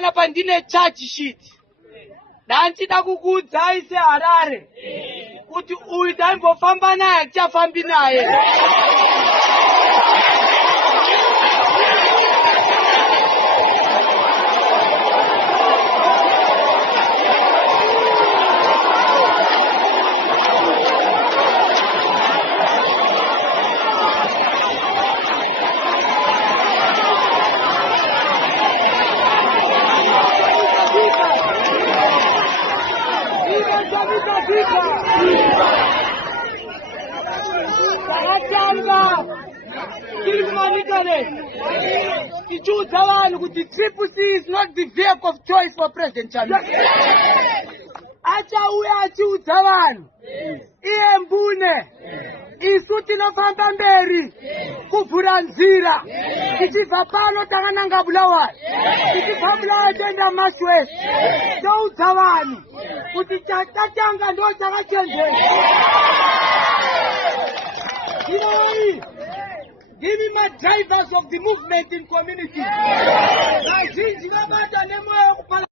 panapa ndine charge sheet ndandida kukuudzai seHarare kuti uyu taimbofamba naye hatichafambi naye. Triple C is not the vehicle of choice for President Chamisa. Achauya achiudza vanhu iye mbune isu tinofamba mberi kuvhura nzira tichibva pano takananga Bulawayo tichibva Bulawayo toenda Maswesi toudza vanhu kuti chatatanga ndo chakachenjera. You know what? Give me my drivers of the movement in community.